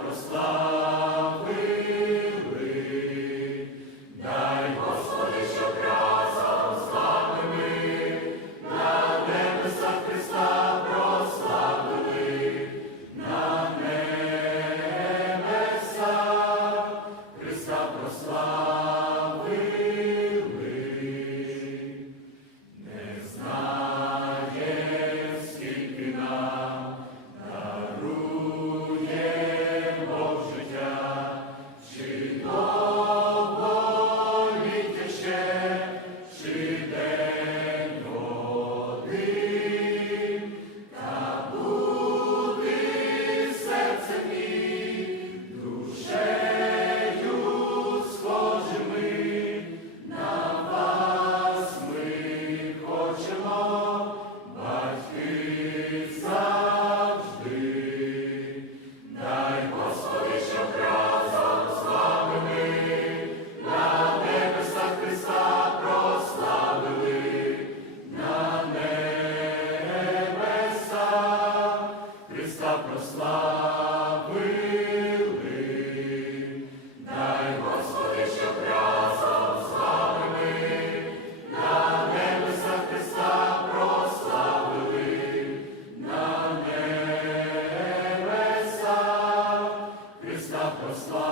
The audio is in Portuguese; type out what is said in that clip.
prostar. Господь.